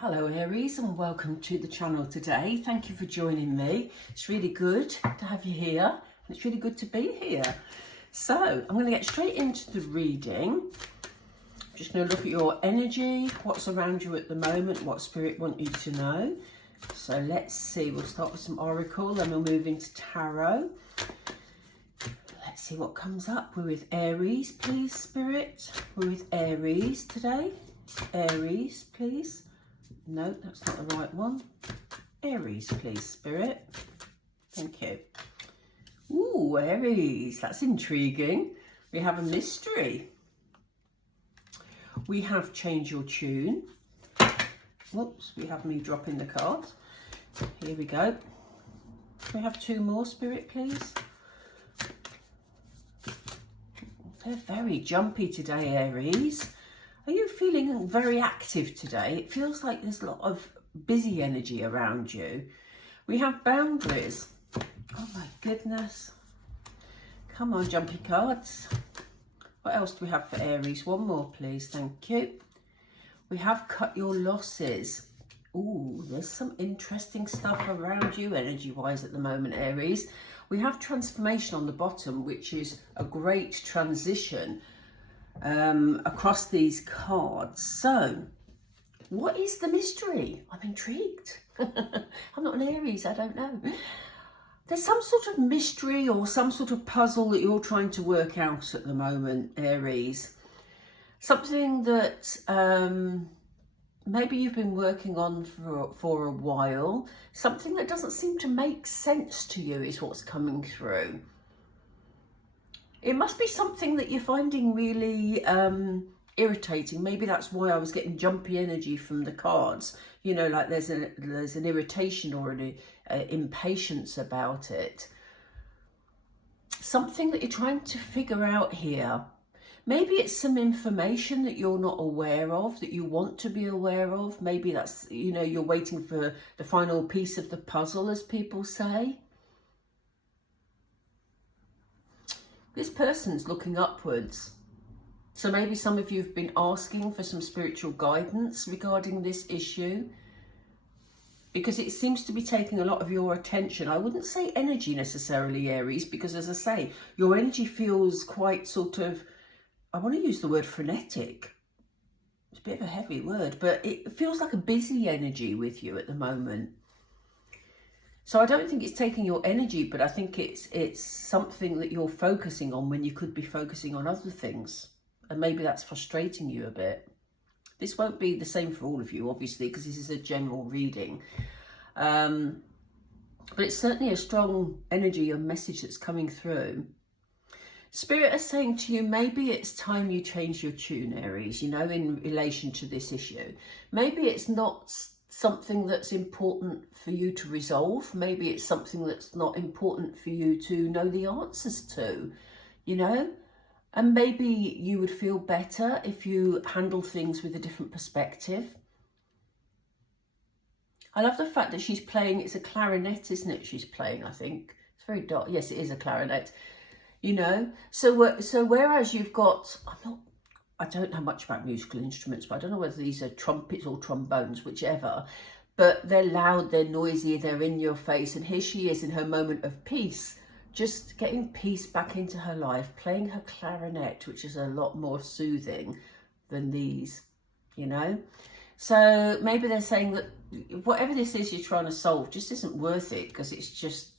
Hello Aries, and welcome to the channel today. Thank you for joining me. It's really good to have you here. It's really good to be here. So I'm going to get straight into the reading. I'm just going to look at your energy, what's around you at the moment, what Spirit want you to know. So let's see, we'll start with some Oracle, then we'll move into Tarot. Let's see what comes up. We're with Aries, please, Spirit. We're with Aries today. Aries, please. No, that's not the right one. Aries, please, Spirit. Thank you. Ooh, Aries, that's intriguing. We have a mystery. We have Change Your Tune. Whoops, we have me dropping the cards. Here we go. We have two more, Spirit, please. They're very jumpy today, Aries. Are you feeling very active today? It feels like there's a lot of busy energy around you. We have boundaries. Oh my goodness. Come on, jumpy cards. What else do we have for Aries? One more, please. Thank you. We have cut your losses. Ooh, there's some interesting stuff around you energy-wise at the moment, Aries. We have transformation on the bottom, which is a great transition across these cards. So what is the mystery? I'm intrigued. I'm not an Aries, I don't know. There's some sort of mystery or some sort of puzzle that you're trying to work out at the moment, Aries. Something that maybe you've been working on for a while. Something that doesn't seem to make sense to you is what's coming through. It must be something that you're finding really irritating. Maybe that's why I was getting jumpy energy from the cards. You know, like there's an irritation or an impatience about it. Something that you're trying to figure out here. Maybe it's some information that you're not aware of, that you want to be aware of. Maybe that's, you know, you're waiting for the final piece of the puzzle, as people say. This person's looking upwards. So maybe some of you have been asking for some spiritual guidance regarding this issue, because it seems to be taking a lot of your attention. I wouldn't say energy necessarily, Aries, because as I say, your energy feels quite sort of, I want to use the word frenetic. It's a bit of a heavy word, but it feels like a busy energy with you at the moment. So I don't think it's taking your energy, but I think it's something that you're focusing on when you could be focusing on other things. And maybe that's frustrating you a bit. This won't be the same for all of you, obviously, because this is a general reading. But it's certainly a strong energy or message that's coming through. Spirit is saying to you, maybe it's time you change your tune, Aries, you know, in relation to this issue. Maybe it's not something that's important for you to resolve. Maybe it's something that's not important for you to know the answers to, you know, and maybe you would feel better if you handle things with a different perspective. I love the fact that she's playing, it's a clarinet, isn't it? She's playing, I think. It's very dark. Yes, it is a clarinet, you know. So whereas you've got, I don't know much about musical instruments, but I don't know whether these are trumpets or trombones, whichever. But they're loud, they're noisy, they're in your face. And here she is in her moment of peace, just getting peace back into her life, playing her clarinet, which is a lot more soothing than these, you know. So maybe they're saying that whatever this is you're trying to solve just isn't worth it, because it's just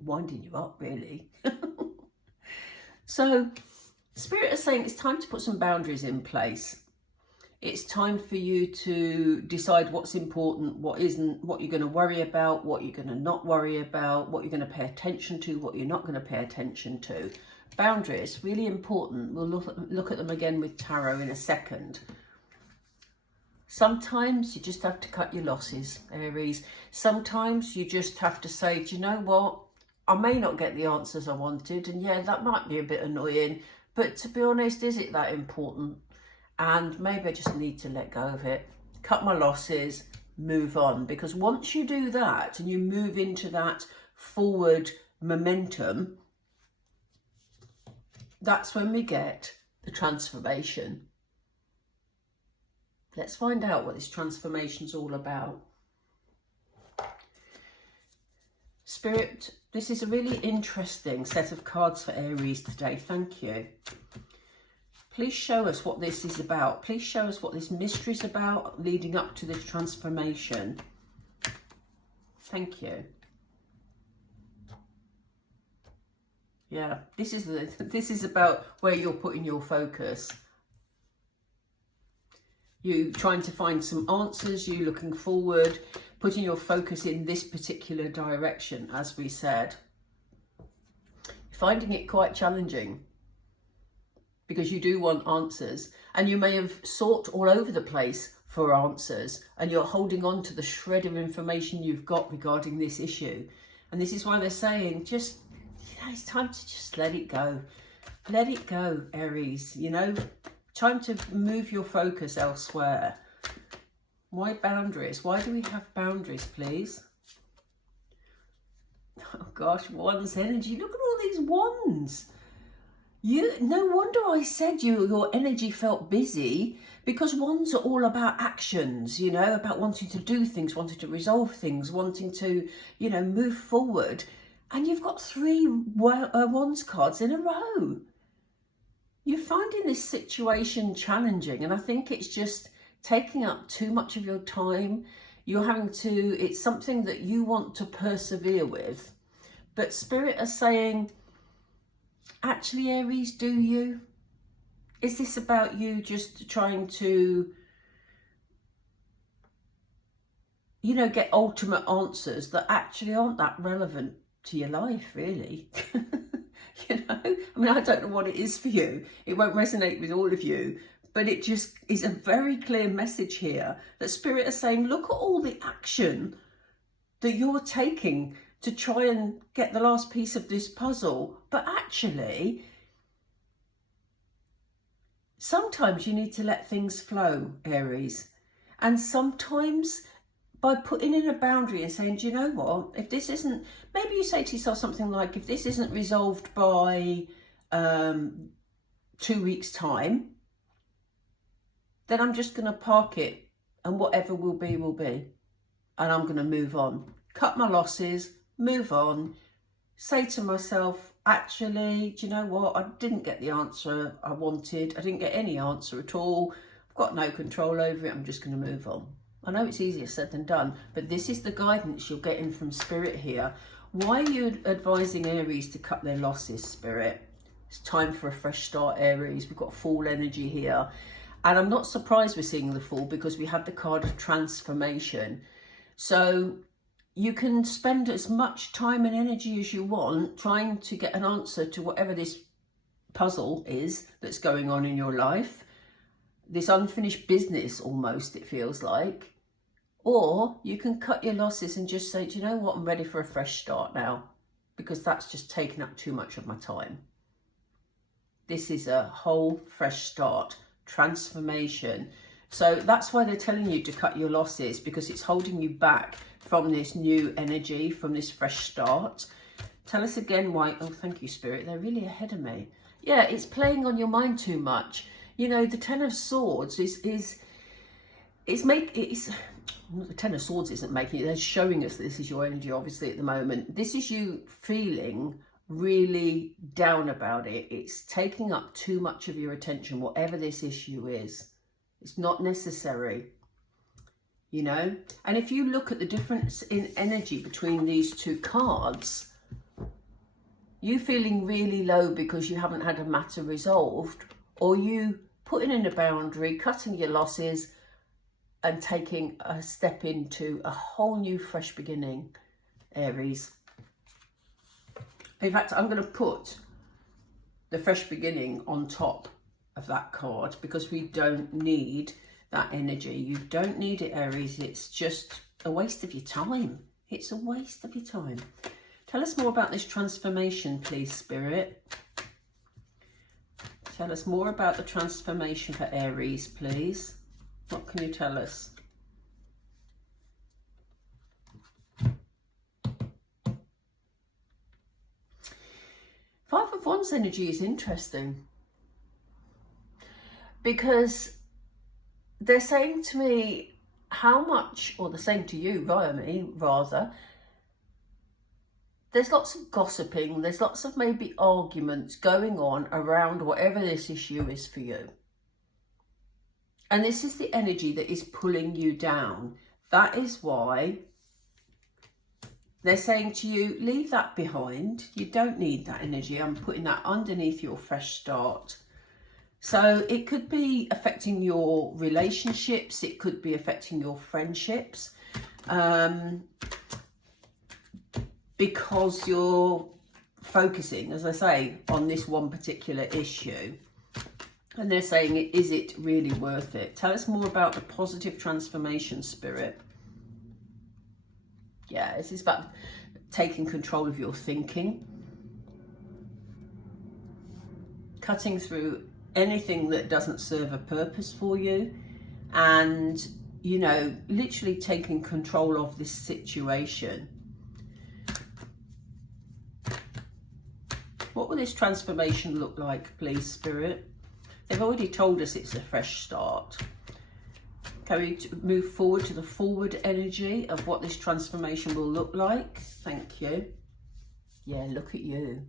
winding you up, really. So Spirit is saying it's time to put some boundaries in place. It's time for you to decide what's important, what isn't, what you're going to worry about, what you're going to not worry about, what you're going to pay attention to, what you're not going to pay attention to. Boundaries, really important. We'll look at them again with tarot in a second. Sometimes you just have to cut your losses, Aries. Sometimes you just have to say, do you know what? I may not get the answers I wanted, and yeah, that might be a bit annoying, but to be honest, is it that important? And maybe I just need to let go of it, cut my losses, move on. Because once you do that and you move into that forward momentum, that's when we get the transformation. Let's find out what this transformation's all about. Spirit, this is a really interesting set of cards for Aries today. Thank you. Please show us what this is about. Please show us what this mystery is about leading up to this transformation. Thank you. Yeah, this is about where you're putting your focus. You trying to find some answers, you looking forward, putting your focus in this particular direction, as we said. Finding it quite challenging because you do want answers, and you may have sought all over the place for answers, and you're holding on to the shred of information you've got regarding this issue. And this is why they're saying, just, you know, it's time to just let it go. Let it go, Aries, you know, time to move your focus elsewhere. Why boundaries? Why do we have boundaries, please? Oh gosh, wands energy. Look at all these wands. No wonder I said your energy felt busy, because wands are all about actions, you know, about wanting to do things, wanting to resolve things, wanting to, you know, move forward. And you've got 3 wands cards in a row. You're finding this situation challenging, and I think it's just taking up too much of your time. You're having to, it's something that you want to persevere with. But Spirit are saying, actually, Aries, do you? Is this about you just trying to, you know, get ultimate answers that actually aren't that relevant to your life, really? You know, I mean, I don't know what it is for you. It won't resonate with all of you, but it just is a very clear message here that Spirit are saying, look at all the action that you're taking to try and get the last piece of this puzzle. But actually, sometimes you need to let things flow, Aries. And sometimes by putting in a boundary and saying, do you know what, if this isn't, maybe you say to yourself something like, if this isn't resolved by 2 weeks' time, then I'm just going to park it, and whatever will be, and I'm going to move on. Cut my losses, move on, say to myself, actually, do you know what, I didn't get the answer I wanted, I didn't get any answer at all, I've got no control over it, I'm just going to move on. I know it's easier said than done, but this is the guidance you're getting from Spirit here. Why are you advising Aries to cut their losses, Spirit? It's time for a fresh start, Aries. We've got Fool energy here. And I'm not surprised we're seeing the Fool, because we have the card of transformation. So you can spend as much time and energy as you want trying to get an answer to whatever this puzzle is that's going on in your life. This unfinished business, almost, it feels like. Or you can cut your losses and just say, do you know what, I'm ready for a fresh start now, because that's just taken up too much of my time. This is a whole fresh start, transformation. So that's why they're telling you to cut your losses, because it's holding you back from this new energy, from this fresh start. Tell us again why. Oh, thank you, Spirit. They're really ahead of me. Yeah, it's playing on your mind too much. You know, the Ten of Swords the Ten of Swords isn't making it. They're showing us this is your energy, obviously, at the moment. This is you feeling really down about it. It's taking up too much of your attention, whatever this issue is. It's not necessary, you know. And if you look at the difference in energy between these 2 cards, you feeling really low because you haven't had a matter resolved, or you putting in a boundary, cutting your losses, and taking a step into a whole new fresh beginning, Aries. In fact, I'm going to put the fresh beginning on top of that card, because we don't need that energy. You don't need it, Aries. It's just a waste of your time. It's a waste of your time. Tell us more about this transformation, please, Spirit. Tell us more about the transformation for Aries, please. What can you tell us? Five of Wands energy is interesting, because they're saying to me how much, or they're saying to you via me rather, there's lots of gossiping, there's lots of maybe arguments going on around whatever this issue is for you. And this is the energy that is pulling you down. That is why they're saying to you, leave that behind. You don't need that energy. I'm putting that underneath your fresh start. So it could be affecting your relationships. It could be affecting your friendships. Because you're focusing, as I say, on this one particular issue. And they're saying, is it really worth it? Tell us more about the positive transformation, Spirit. Yeah, this is about taking control of your thinking. Cutting through anything that doesn't serve a purpose for you. And, you know, literally taking control of this situation. What will this transformation look like, please, Spirit? They've already told us it's a fresh start. Can we move forward to the forward energy of what this transformation will look like? Thank you. Yeah, look at you.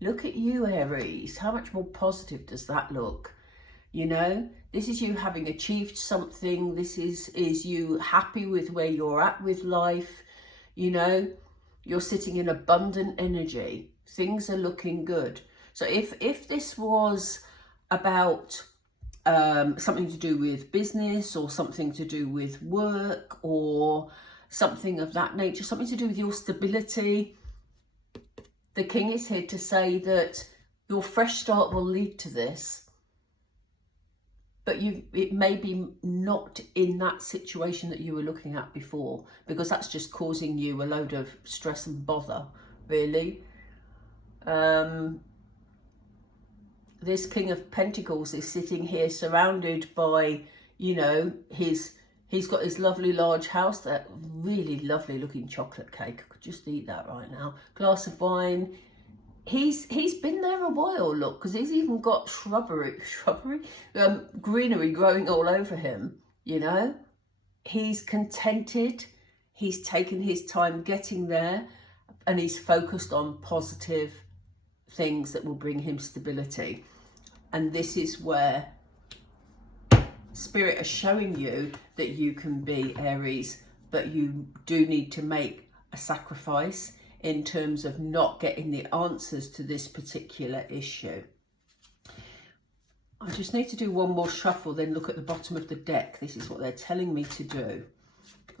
Look at you, Aries. How much more positive does that look? You know, this is you having achieved something. This is you happy with where you're at with life. You know, you're sitting in abundant energy. Things are looking good. So if this was about something to do with business or something to do with work or something of that nature, something to do with your stability, the King is here to say that your fresh start will lead to this. But it may be not in that situation that you were looking at before, because that's just causing you a load of stress and bother, really. This King of Pentacles is sitting here surrounded by, you know, he's got his lovely large house, that really lovely looking chocolate cake. I could just eat that right now. Glass of wine. He's been there a while, look, because he's even got greenery growing all over him, you know. He's contented. He's taken his time getting there, and he's focused on positive things that will bring him stability. And this is where Spirit is showing you that you can be, Aries, but you do need to make a sacrifice in terms of not getting the answers to this particular issue. I just need to do one more shuffle, then look at the bottom of the deck. This is what they're telling me to do.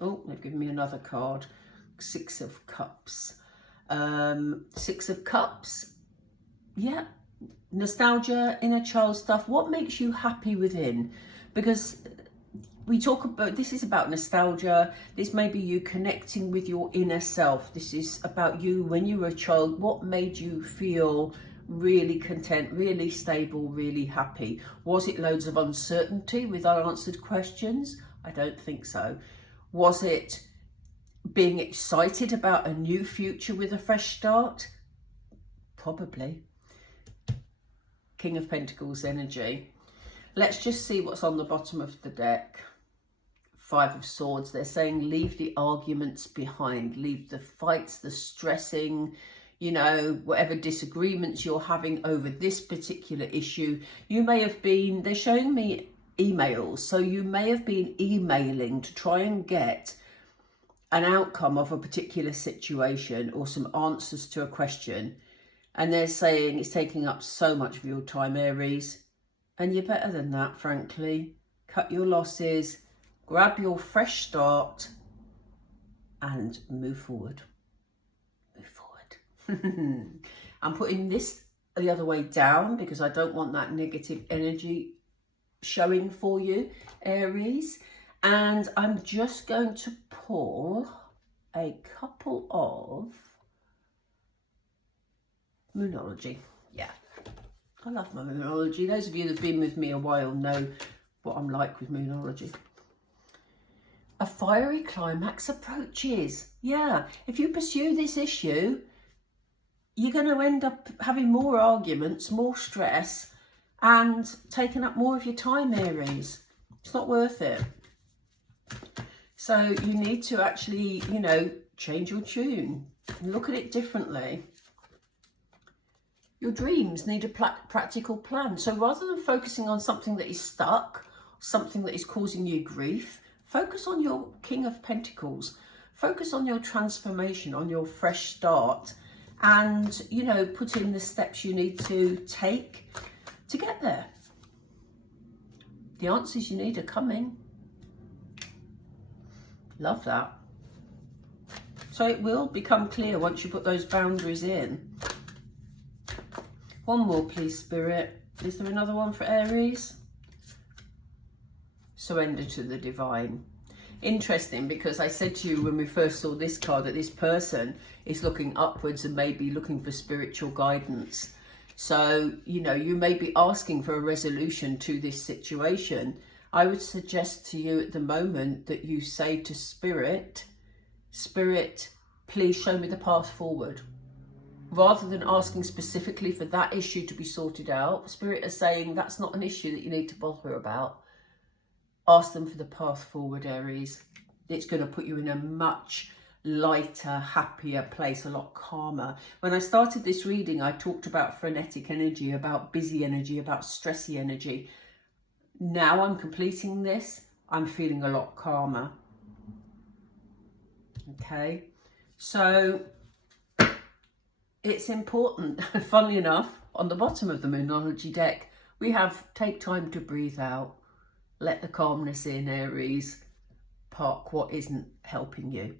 Oh, they've given me another card. Six of Cups. Six of Cups. Yeah, nostalgia, inner child stuff. What makes you happy within? Because we talk about, this is about nostalgia. This may be you connecting with your inner self. This is about you when you were a child. What made you feel really content, really stable, really happy? Was it loads of uncertainty with unanswered questions? I don't think so. Was it being excited about a new future with a fresh start? Probably. King of Pentacles energy. Let's just see what's on the bottom of the deck. Five of Swords. They're saying leave the arguments behind. Leave the fights, the stressing, you know, whatever disagreements you're having over this particular issue. You may have been, they're showing me emails, so you may have been emailing to try and get an outcome of a particular situation or some answers to a question. And they're saying it's taking up so much of your time, Aries. And you're better than that, frankly. Cut your losses, grab your fresh start, and move forward. Move forward. I'm putting this the other way down because I don't want that negative energy showing for you, Aries. And I'm just going to pull a couple of Moonology. Yeah, I love my Moonology. Those of you that have been with me a while know what I'm like with Moonology. A fiery climax approaches. Yeah, if you pursue this issue, you're going to end up having more arguments, more stress, and taking up more of your time, Aries. It's not worth it. So you need to actually, you know, change your tune and look at it differently. Your dreams need a practical plan. So rather than focusing on something that is stuck, something that is causing you grief, focus on your King of Pentacles. Focus on your transformation, on your fresh start, and, you know, put in the steps you need to take to get there. The answers you need are coming. Love that. So it will become clear once you put those boundaries in. One more, please, Spirit. Is there another one for Aries? Surrender to the divine. Interesting, because I said to you when we first saw this card that this person is looking upwards and maybe looking for spiritual guidance. So, you know, you may be asking for a resolution to this situation. I would suggest to you at the moment that you say to Spirit, Spirit, please show me the path forward. Rather than asking specifically for that issue to be sorted out, Spirit is saying that's not an issue that you need to bother about. Ask them for the path forward, Aries. It's going to put you in a much lighter, happier place, a lot calmer. When I started this reading, I talked about frenetic energy, about busy energy, about stressy energy. Now I'm completing this, I'm feeling a lot calmer. Okay, so it's important, funnily enough, on the bottom of the Moonology deck, we have take time to breathe out. Let the calmness in, Aries. Park what isn't helping you.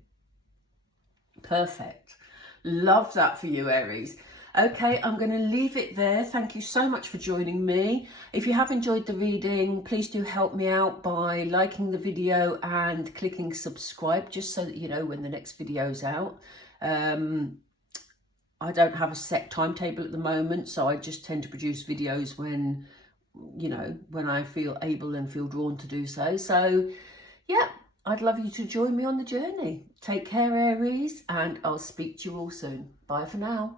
Perfect. Love that for you, Aries. Okay, I'm going to leave it there. Thank you so much for joining me. If you have enjoyed the reading, please do help me out by liking the video and clicking subscribe, just so that you know when the next video is out. I don't have a set timetable at the moment, so I just tend to produce videos when, you know, when I feel able and feel drawn to do so. So, yeah, I'd love you to join me on the journey. Take care, Aries, and I'll speak to you all soon. Bye for now.